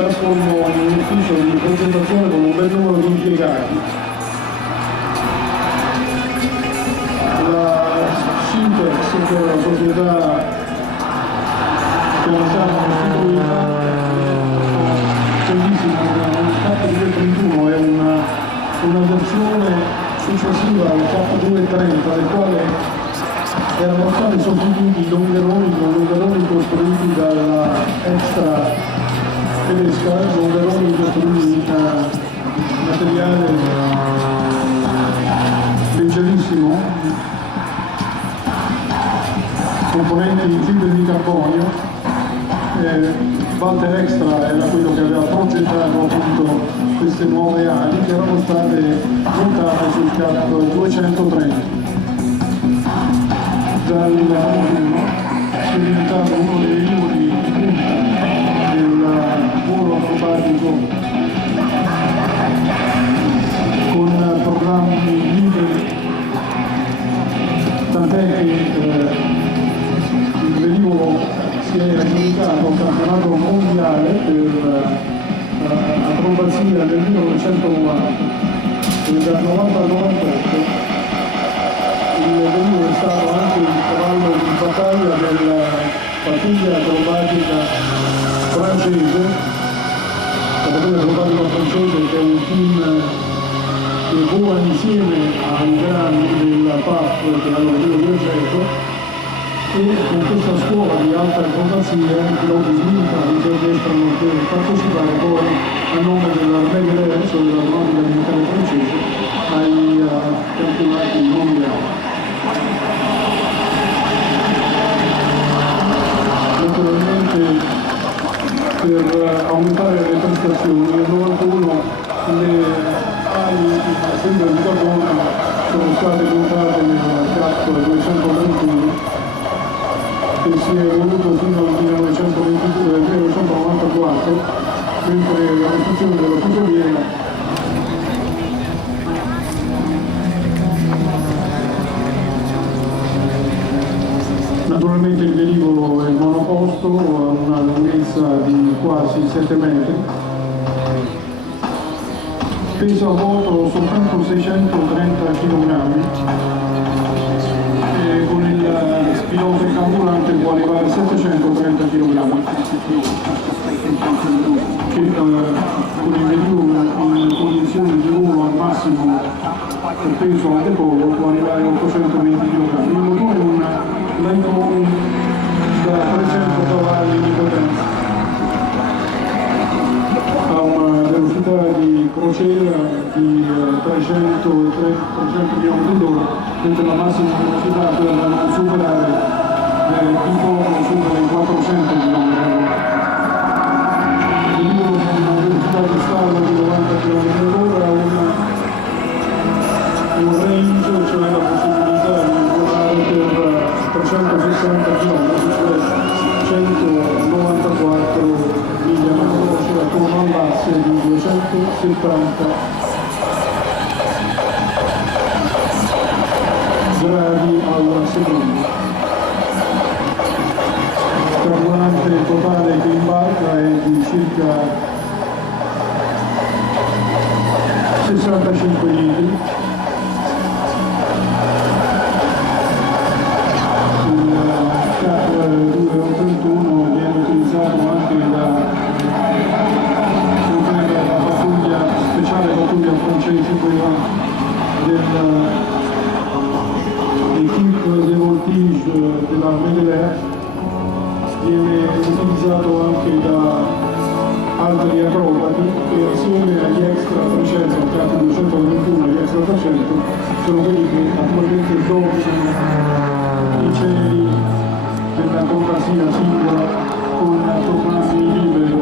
trasformò in un ufficio di presentazione con un bel numero di impiegati. La Sintex, che è la società che lasciamo costituita, bellissima, il CAP 231 è una versione successiva al CAP 230, del quale erano stati sostituiti i longeroni costruiti dalla Extra tedesca, longeroni costruiti in materiale leggerissimo, componenti in fibra di carbonio. Walter Extra era quello che aveva progettato appunto queste nuove ali che erano state montate sul CAP 230. Dal 2001 è diventato uno dei numeri di punta del volo acrobatico con programmi liberi, tant'è che il velivolo si è aggiudicato al campionato mondiale per acrobazia del 1990 e dal 90 al 98 il velivolo è stato anche il cavallo di battaglia della pattuglia acrobatica francese, la pattuglia acrobatica francese che è un team che vola insieme ai grandi della PAF che hanno il di Oggetto, e con questa scuola di alta acrobazia i piloti militari che riescono a partecipare poi a nome dell'Armée de l'Air, cioè dell'aeronautica militare francese, ai campionati mondiali. Naturalmente per aumentare le prestazioni nel 91 le ali a fibra di carbonio sono state montate nel CAP 231 che si è evoluto fino al 1994, mentre la costruzione della fusoliera naturalmente il velivolo è monoposto, ha una lunghezza di quasi 7 metri, pesa a vuoto soltanto 630 kg e con il pilota carburante può arrivare a 730 kg, che con il velivolo in condizioni di volo al massimo per peso a decollo può arrivare a 820 kg. Il motore è un Light Home da 300 cavalli di potenza, ha una velocità di crociera di 300 km/h, mentre la massima velocità per non superare di poco supera i 400 km/h. Il velivolo con una velocità di stallo di 90 km/h ha un range, cioè la possibilità di volare per 360 km, cioè 194 miglia alla velocità con un asse di 270 gradi al secondo. Il carburante totale che imbarca è di circa 65 litri. Il CAP 231 viene utilizzato anche da pattuglia speciale, pattuglia francese, quella dell'equipe de voltige dell'Armée de l'Air, viene utilizzato anche da altri acrobati che assieme agli extra 300, al CAP 221 e agli extra 300 sono quelli che attualmente dominano i cieli dell'acrobazia singola con programmi liberi.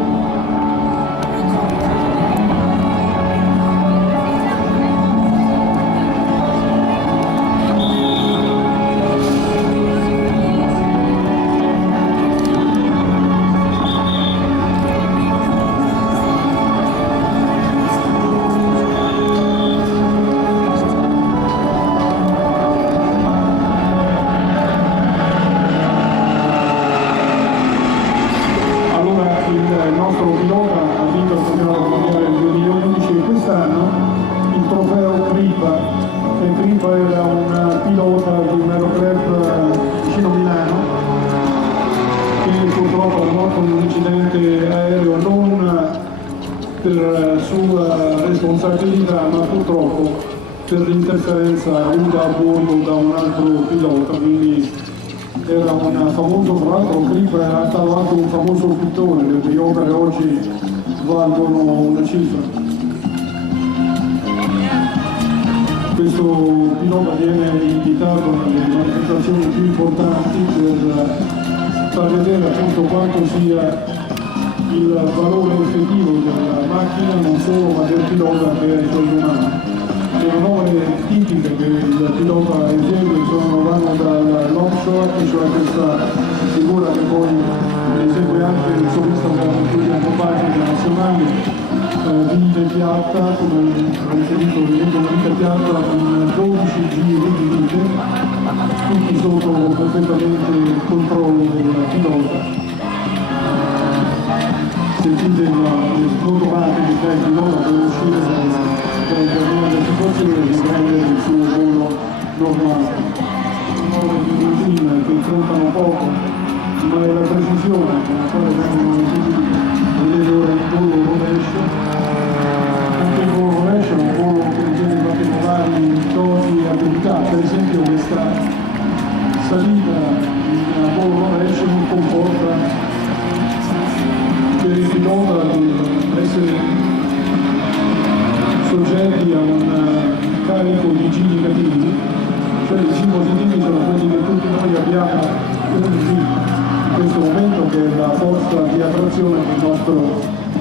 fragilità, ma purtroppo per l'interferenza avuta a bordo da un altro pilota, quindi era un famoso, tra l'altro Clip era tra l'altro un famoso pittore, le cui opere oggi valgono una cifra. Questo pilota viene invitato nelle manifestazioni più importanti per far vedere appunto quanto sia il valore effettivo della macchina, non solo ma del pilota per il corpo umano. Le manovre tipiche che il pilota esegue vanno dall'offshore, cioè questa figura che poi esegue anche il solista che tutti gli acrobatici nazionali, vite piatta, come riferito, una vita piatta con 12 giri di vite, tutti sotto perfettamente il controllo del pilota. Sentite le snodomate che fa il pilota per uscire dalla situazione e riprendere il suo volo normale. Manovre di routine che contano poco, ma è la precisione con la quale vengono eseguiti. Vedete ora il volo rovescio. Anche il volo rovescio è un volo che richiede particolari dosi e abilità. Per esempio questa salita in volo rovescio non comporta per il pilota di essere soggetti a un carico di G negativi, cioè i G positivi sono quelli che tutti noi abbiamo in questo momento, che è la forza di attrazione che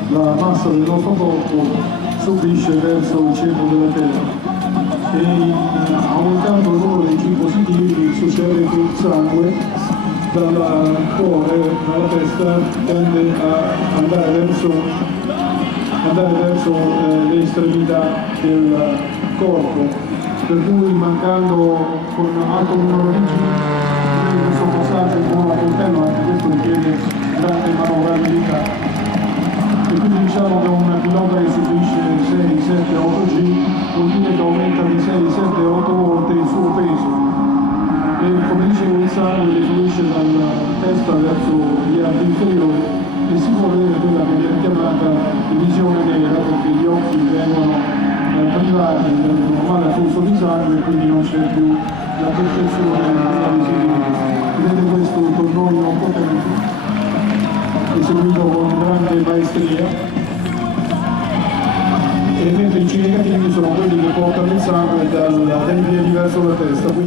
la massa del nostro corpo subisce verso il centro della Terra. E aumentando il numero dei G positivi succede che il sangue dal cuore, dalla testa, tende a andare verso le estremità del corpo, per cui mancando con alto numero di G, questo passaggio in modo all'interno, anche questo richiede grande manovrabilità. E quindi diciamo che un pilota che subisce 6, 7, 8 G vuol dire che aumenta di 6, 7, 8 volte il suo peso. E come dicevo, il sangue fluisce dalla testa verso gli arti inferiori e si può vedere quella che viene chiamata visione nera, perché gli occhi vengono privati del normale flusso di sangue e quindi non c'è più la percezione della visibilità. Vedete questo tornolio potente, eseguito con grande maestria, e mentre i G negativi sono quelli che portano il sangue dai piedi verso la testa.